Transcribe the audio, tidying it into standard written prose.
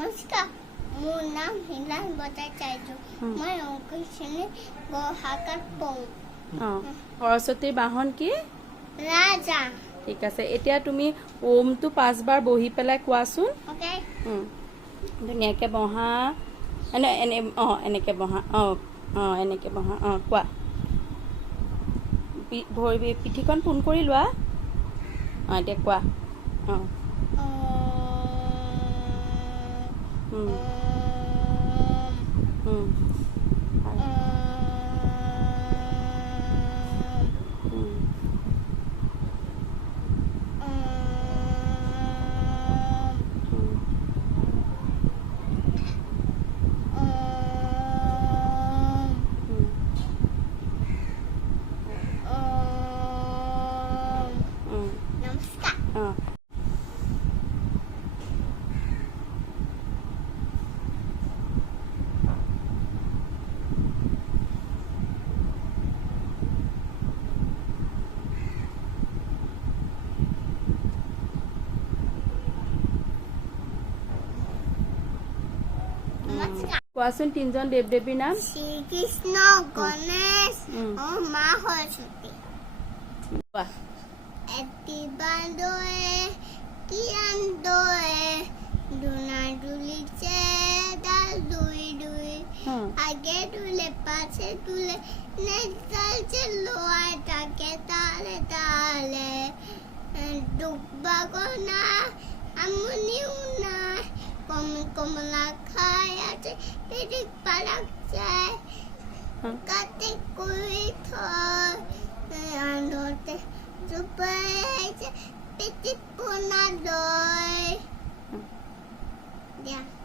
নমস্কাৰ, মোৰ নাম হিলাল ভট্টাচাৰ্য। মই অংক শ্ৰেণীত গ শাখাত পঢ়ো। সৰস্বতীৰ বাহন কি? ৰাজা। ঠিক আছে, এতিয়া তুমি ওমটো 5 বাৰ বহি পেলাই কোৱাচোন। অ'কে। ধুনীয়াকৈ বহা, এনেকৈ বহা, এনেকৈ বহা, কোৱা। ভৰি পিঠিখন পোন কৰি লোৱা। এতিয়া কোৱা। নমস্কাৰ। কোৱাচোন তিনিজন দেৱ দেৱীৰ নাম। শ্ৰীকৃষ্ণ, গণেশ আৰু মা সৰস্বতী। কোৱা। এটি বান্দৰে কিয়ান দৰে দুনা দুলিছে ডাল দুই দুই, আগে দুলে পাছে দুলে নেজালছে লোৱাই তাকে তালে তালে, দুখ বাগনা আমনিও নাই, কমলা খাই আছে পিঠিত পালাক যায়, কাটি কৰি থৈ আনতে জোপাইছে পিঠিত পোনা লৈ।